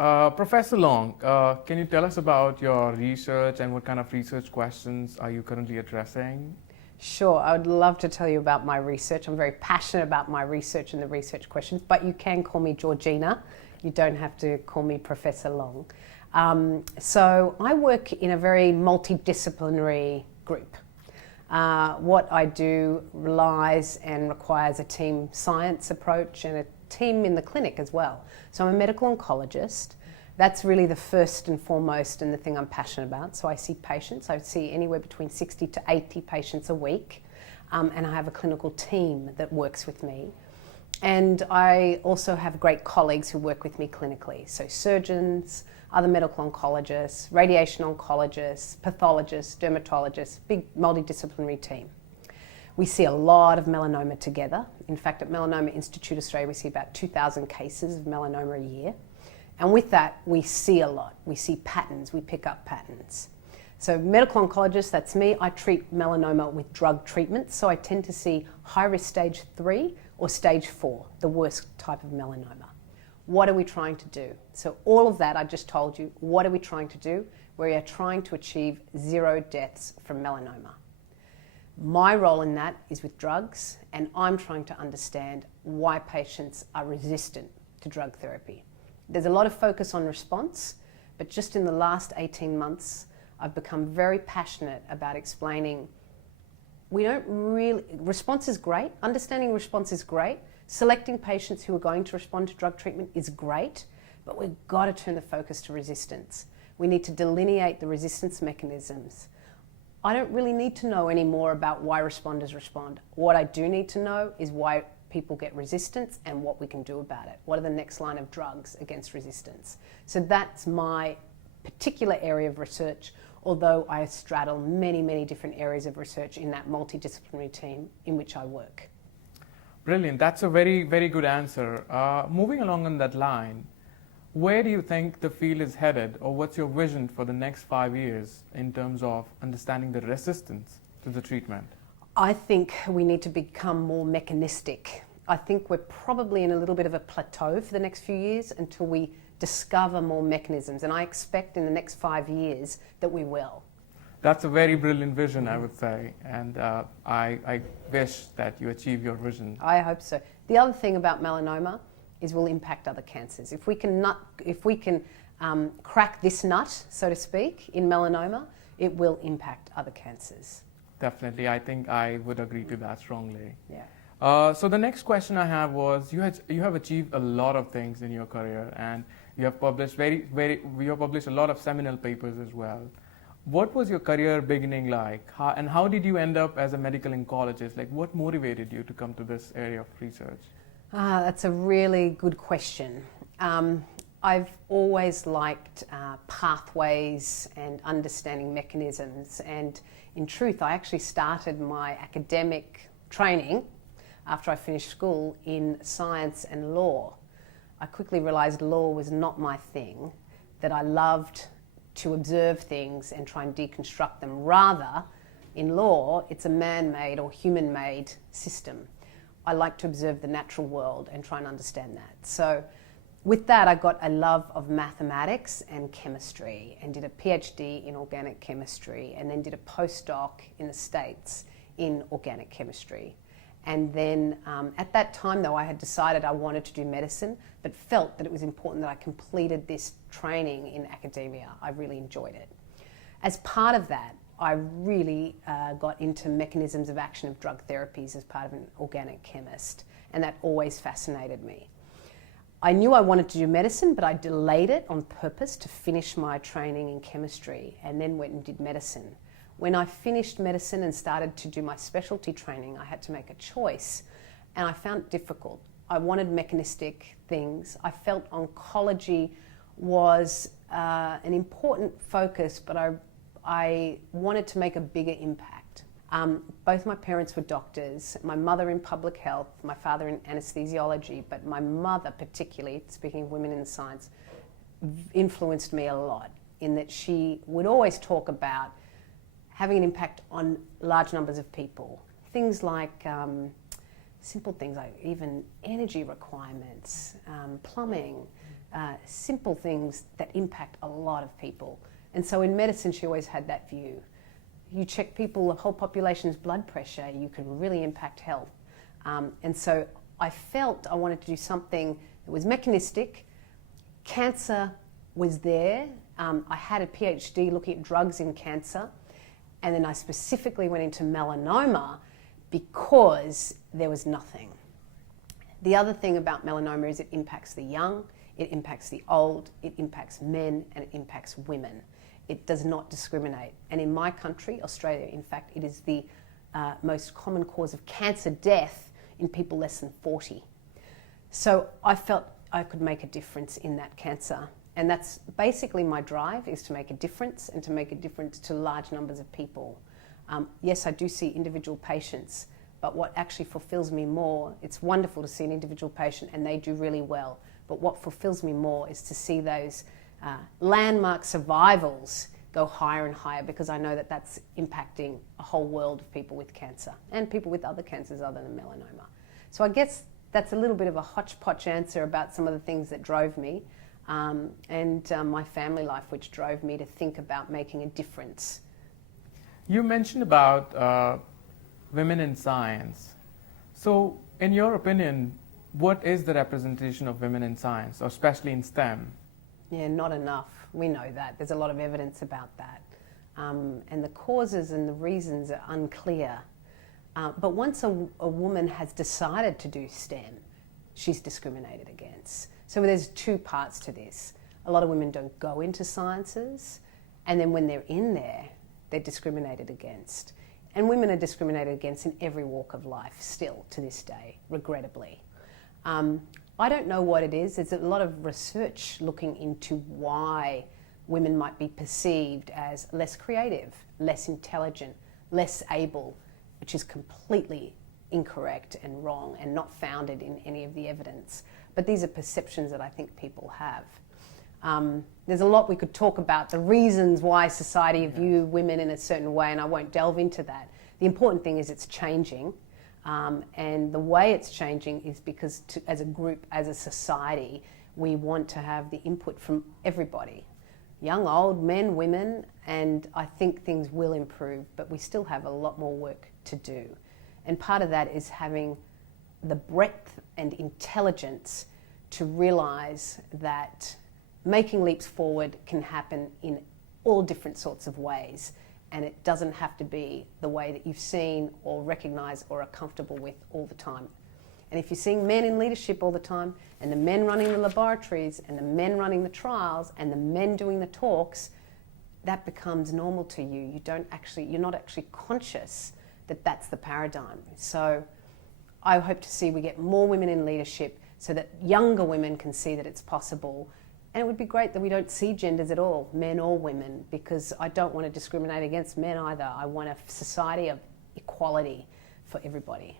Professor Long, can you tell us about your research and what kind of research questions are you currently addressing? Sure, I would love to tell you about my research. I'm very passionate about my research and the research questions, but you can call me Georgina. You don't have to call me Professor Long. So I work in a very multidisciplinary group. What I do relies and requires a team science approach and a team in the clinic as well. So I'm a medical oncologist. That's really the first and foremost and the thing I'm passionate about. So I see patients. I see anywhere between 60 to 80 patients a week, and I have a clinical team that works with me. And I also have great colleagues who work with me clinically. So surgeons, other medical oncologists, radiation oncologists, pathologists, dermatologists, big multidisciplinary team. We see a lot of melanoma together. In fact, at Melanoma Institute Australia, we see about 2,000 cases of melanoma a year. And with that, we see a lot. We see patterns, we pick up patterns. So medical oncologist, that's me. I treat melanoma with drug treatments. So I tend to see high-risk stage 3 or stage 4, the worst type of melanoma. What are we trying to do? So all of that I just told you, what are we trying to do? We are trying to achieve 0 deaths from melanoma. My role in that is with drugs, and I'm trying to understand why patients are resistant to drug therapy. There's a lot of focus on response, but just in the last 18 months, I've become very passionate about explaining response is great, understanding response is great, selecting patients who are going to respond to drug treatment is great, but we've got to turn the focus to resistance. We need to delineate the resistance mechanisms. I don't really need to know any more about why responders respond. What I do need to know is why people get resistance and what we can do about it. What are the next line of drugs against resistance? So that's my particular area of research, although I straddle many, many different areas of research in that multidisciplinary team in which I work. Brilliant. That's a very, very good answer. Moving along on that line, where do you think the field is headed, or what's your vision for the next 5 years in terms of understanding the resistance to the treatment? I think we need to become more mechanistic. I think we're probably in a little bit of a plateau for the next few years until we discover more mechanisms, and I expect in the next 5 years that we will. That's a very brilliant vision, I would say, and I wish that you achieve your vision. I hope so. The other thing about melanoma is we'll impact other cancers. If we can crack this nut, so to speak, in melanoma, it will impact other cancers. Definitely, I think I would agree to that strongly. Yeah. So the next question I have was, you have achieved a lot of things in your career, and you have published a lot of seminal papers as well. What was your career beginning like, and how did you end up as a medical oncologist? Like, what motivated you to come to this area of research? That's a really good question. I've always liked pathways and understanding mechanisms, and in truth, I actually started my academic training after I finished school in science and law. I quickly realised law was not my thing, that I loved to observe things and try and deconstruct them. Rather, in law, it's a man-made or human-made system. I like to observe the natural world and try and understand that. So with that, I got a love of mathematics and chemistry and did a PhD in organic chemistry, and then did a postdoc in the States in organic chemistry. And then at that time, though, I had decided I wanted to do medicine, but felt that it was important that I completed this training in academia. I really enjoyed it. As part of that, I really got into mechanisms of action of drug therapies as part of an organic chemist, and that always fascinated me. I knew I wanted to do medicine, but I delayed it on purpose to finish my training in chemistry, and then went and did medicine. When I finished medicine and started to do my specialty training, I had to make a choice, and I found it difficult. I wanted mechanistic things. I felt oncology was an important focus, but I wanted to make a bigger impact. Both my parents were doctors, my mother in public health, my father in anesthesiology, but my mother particularly, speaking of women in science, influenced me a lot in that she would always talk about having an impact on large numbers of people. Things like simple things like even energy requirements, plumbing, simple things that impact a lot of people. And so in medicine, she always had that view. You check people, the whole population's blood pressure, you can really impact health. And so I felt I wanted to do something that was mechanistic. Cancer was there. I had a PhD looking at drugs in cancer, and then I specifically went into melanoma because there was nothing. The other thing about melanoma is it impacts the young, it impacts the old, it impacts men, and it impacts women. It does not discriminate. And in my country, Australia, in fact, it is the most common cause of cancer death in people less than 40. So I felt I could make a difference in that cancer. And that's basically my drive, is to make a difference and to make a difference to large numbers of people. Yes, I do see individual patients, but what actually fulfills me more, it's wonderful to see an individual patient and they do really well, but what fulfills me more is to see those landmark survivals go higher and higher, because I know that that's impacting a whole world of people with cancer and people with other cancers other than melanoma. So I guess that's a little bit of a hodgepodge answer about some of the things that drove me, and my family life, which drove me to think about making a difference. You mentioned about women in science. So in your opinion, what is the representation of women in science, or especially in STEM? Yeah, not enough. We know that. There's a lot of evidence about that. And the causes and the reasons are unclear. But once a woman has decided to do STEM, she's discriminated against. So there's two parts to this. A lot of women don't go into sciences, and then when they're in there, they're discriminated against. And women are discriminated against in every walk of life still to this day, regrettably. I don't know what it is. There's a lot of research looking into why women might be perceived as less creative, less intelligent, less able, which is completely incorrect and wrong and not founded in any of the evidence. But these are perceptions that I think people have. There's a lot we could talk about, the reasons why society view women in a certain way, and I won't delve into that. The important thing is it's changing. And the way it's changing is because as a group, as a society, we want to have the input from everybody. Young, old, men, women, and I think things will improve, but we still have a lot more work to do. And part of that is having the breadth and intelligence to realise that making leaps forward can happen in all different sorts of ways. And it doesn't have to be the way that you've seen or recognise or are comfortable with all the time. And if you're seeing men in leadership all the time, and the men running the laboratories, and the men running the trials, and the men doing the talks, that becomes normal to you. You're not actually conscious that that's the paradigm. So I hope to see we get more women in leadership so that younger women can see that it's possible. And it would be great that we don't see genders at all, men or women, because I don't want to discriminate against men either. I want a society of equality for everybody.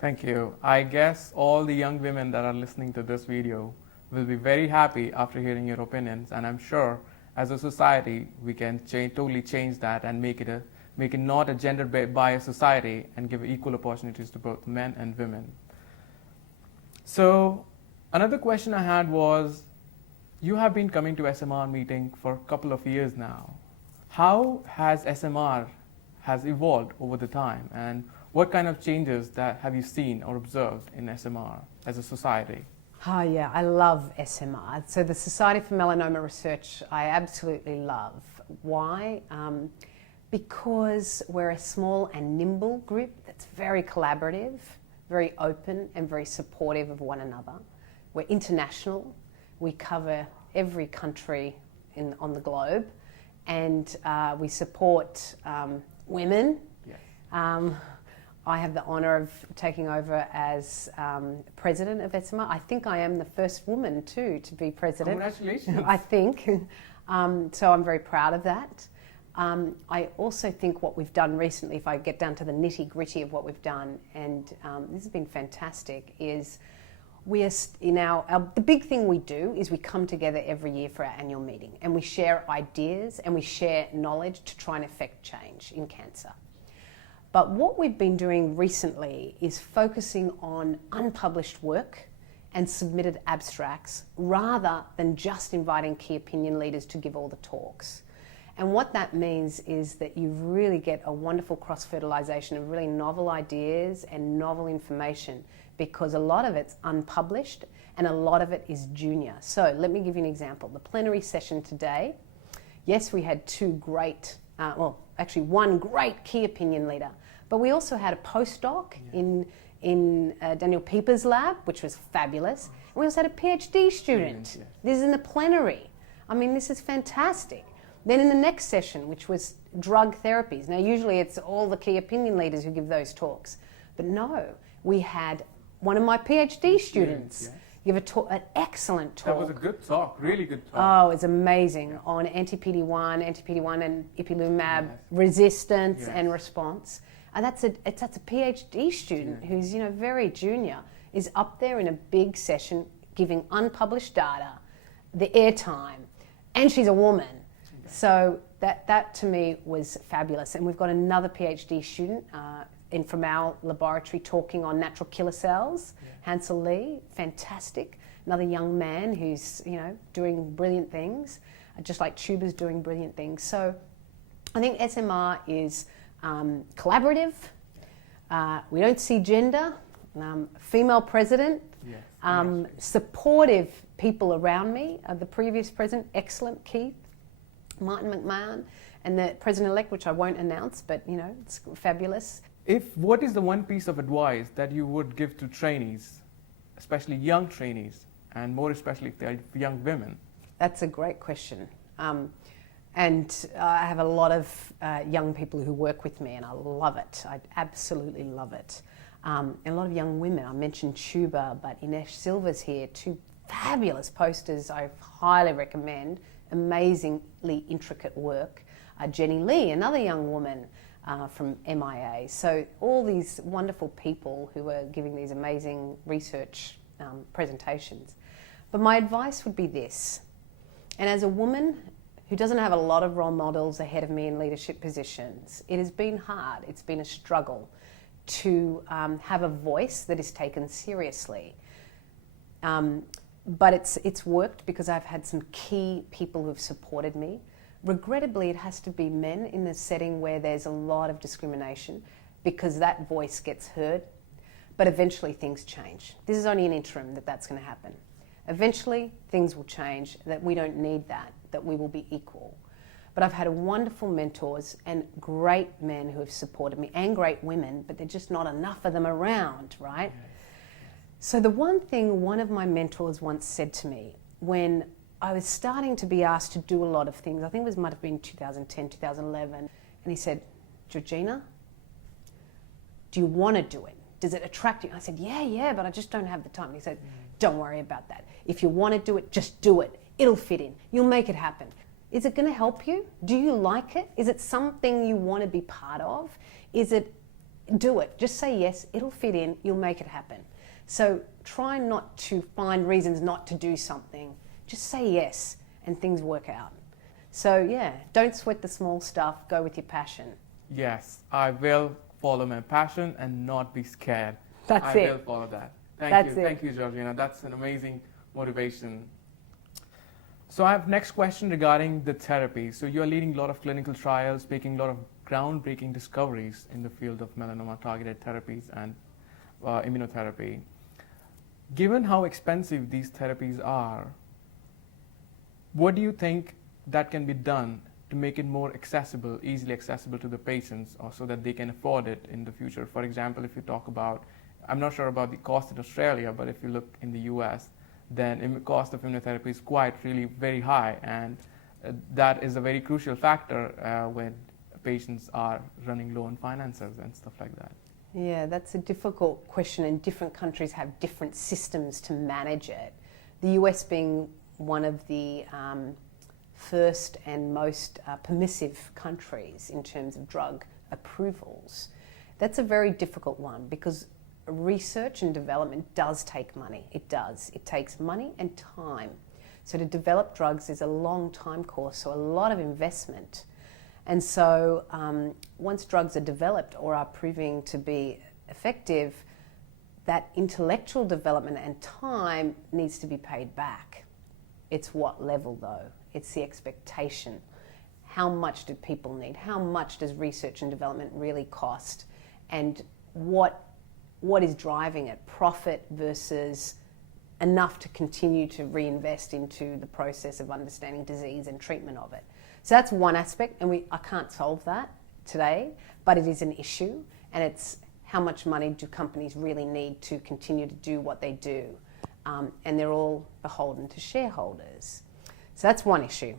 Thank you. I guess all the young women that are listening to this video will be very happy after hearing your opinions, and I'm sure as a society we can totally change that and make it not a gender-biased society and give equal opportunities to both men and women. So another question I had was, you have been coming to SMR meeting for a couple of years now. How has SMR evolved over the time, and what kind of changes that have you seen or observed in SMR as a society? Oh yeah, I love SMR. So the Society for Melanoma Research, I absolutely love. Why? Because we're a small and nimble group that's very collaborative, very open and very supportive of one another. We're international. We cover every country on the globe, and we support women. Yes. I have the honour of taking over as president of SMR. I think I am the first woman too to be president. Congratulations. I think. So I'm very proud of that. I also think what we've done recently, if I get down to the nitty-gritty of what we've done, and this has been fantastic, is the big thing we do is we come together every year for our annual meeting, and we share ideas and we share knowledge to try and affect change in cancer. But what we've been doing recently is focusing on unpublished work and submitted abstracts rather than just inviting key opinion leaders to give all the talks. And what that means is that you really get a wonderful cross-fertilisation of really novel ideas and novel information, because a lot of it's unpublished and a lot of it is junior. So let me give you an example. The plenary session today, yes, we had one great key opinion leader, but we also had a postdoc in Daniel Pieper's lab, which was fabulous. And we also had a PhD student. Yes. This is in the plenary. I mean, this is fantastic. Then in the next session, which was drug therapies. Now, usually it's all the key opinion leaders who give those talks. But no, we had one of my PhD students give an excellent talk. That was a good talk, really good talk. Oh, it's amazing, on anti-PD-1 and ipilimumab resistance and response. And that's a PhD student who's very junior, is up there in a big session giving unpublished data, the airtime, and she's a woman. So that to me was fabulous. And we've got another PhD student from our laboratory talking on natural killer cells, Hansel Lee, fantastic. Another young man who's doing brilliant things, just like Tuba's doing brilliant things. So I think SMR is collaborative. We don't see gender. Female president. Supportive people around me. The previous president, excellent, Keith, Martin McMahon, and the president-elect, which I won't announce, but it's fabulous. What is the one piece of advice that you would give to trainees, especially young trainees, and more especially if they're young women? That's a great question. And I have a lot of young people who work with me, and I love it. I absolutely love it. And a lot of young women. I mentioned Tuba, but Ines Silva's here. 2 fabulous posters I highly recommend. Amazingly intricate work. Jenny Lee, another young woman from MIA. So all these wonderful people who are giving these amazing research presentations. But my advice would be this, and as a woman who doesn't have a lot of role models ahead of me in leadership positions, it has been hard, it's been a struggle to have a voice that is taken seriously. But it's worked because I've had some key people who've supported me. Regrettably, it has to be men in a setting where there's a lot of discrimination, because that voice gets heard. But eventually things change. This is only an interim that's going to happen. Eventually things will change, that we don't need that we will be equal. But I've had wonderful mentors and great men who have supported me, and great women, but there's just not enough of them around, right? So the one thing one of my mentors once said to me when I was starting to be asked to do a lot of things, I think it might have been 2010, 2011, and he said, "Georgina, do you want to do it? Does it attract you?" And I said, yeah, but I just don't have the time. And he said, "Don't worry about that. If you want to do it, just do it. It'll fit in. You'll make it happen. Is it going to help you? Do you like it? Is it something you want to be part of? Do it. Just say yes. It'll fit in. You'll make it happen." So try not to find reasons not to do something. Just say yes, and things work out. So don't sweat the small stuff. Go with your passion. Yes, I will follow my passion and not be scared. I will follow that. Thank you, Georgina. That's an amazing motivation. So I have next question regarding the therapy. So you're leading a lot of clinical trials, making a lot of groundbreaking discoveries in the field of melanoma targeted therapies and immunotherapy. Given how expensive these therapies are, what do you think that can be done to make it more accessible, easily accessible to the patients, or so that they can afford it in the future? For example, if you talk about, I'm not sure about the cost in Australia, but if you look in the US, then the cost of immunotherapy is really very high, and that is a very crucial factor when patients are running low on finances and stuff like that. Yeah, that's a difficult question, and different countries have different systems to manage it. The US being one of the first and most permissive countries in terms of drug approvals. That's a very difficult one, because research and development does take money. It does. It takes money and time. So to develop drugs is a long time course, so a lot of investment. And so once drugs are developed or are proving to be effective, that intellectual development and time needs to be paid back. It's what level though? It's the expectation. How much do people need? How much does research and development really cost? And what is driving it? Profit versus enough to continue to reinvest into the process of understanding disease and treatment of it. So that's one aspect, and I can't solve that today, but it is an issue, and it's how much money do companies really need to continue to do what they do? And they're all beholden to shareholders. So that's one issue.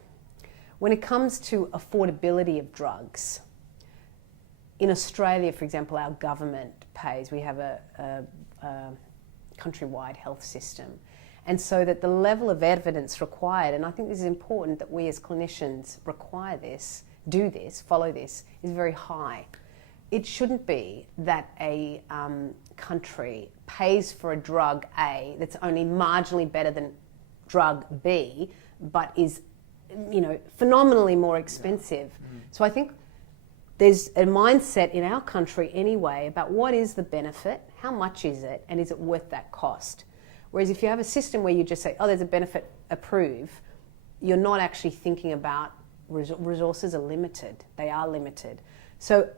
When it comes to affordability of drugs, in Australia, for example, our government pays. We have a countrywide health system. And so that the level of evidence required, and I think this is important that we as clinicians require this, do this, follow this, is very high. It shouldn't be that a country pays for a drug A that's only marginally better than drug B, but is, phenomenally more expensive. Mm-hmm. So I think there's a mindset in our country anyway about what is the benefit, how much is it, and is it worth that cost? Whereas if you have a system where you just say, oh, there's a benefit, approve, you're not actually thinking about resources are limited. They are limited. So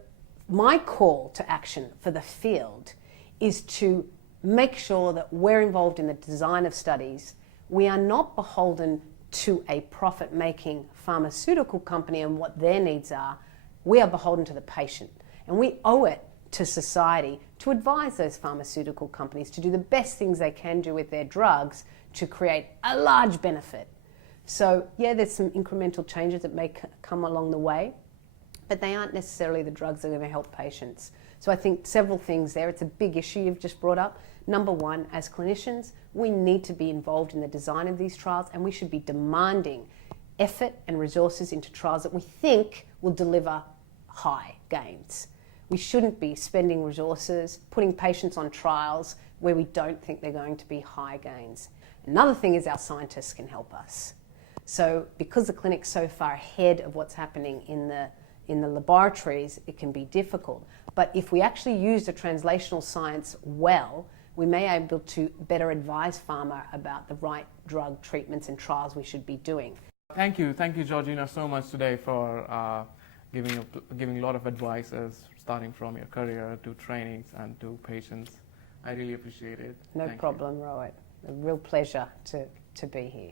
my call to action for the field is to make sure that we're involved in the design of studies. We are not beholden to a profit-making pharmaceutical company and what their needs are. We are beholden to the patient. And we owe it to society to advise those pharmaceutical companies to do the best things they can do with their drugs to create a large benefit. So yeah, there's some incremental changes that may come along the way, but they aren't necessarily the drugs that are going to help patients. So I think several things there. It's a big issue you've just brought up. Number one, as clinicians, we need to be involved in the design of these trials, and we should be demanding effort and resources into trials that we think will deliver high gains. We shouldn't be spending resources, putting patients on trials where we don't think they're going to be high gains. Another thing is our scientists can help us. So because the clinic's so far ahead of what's happening in the laboratories, it can be difficult. But if we actually use the translational science well, we may be able to better advise pharma about the right drug treatments and trials we should be doing. Thank you, Georgina, so much today for giving a lot of advices, starting from your career to trainings and to patients. I really appreciate it. No problem, Rohit. A real pleasure to be here.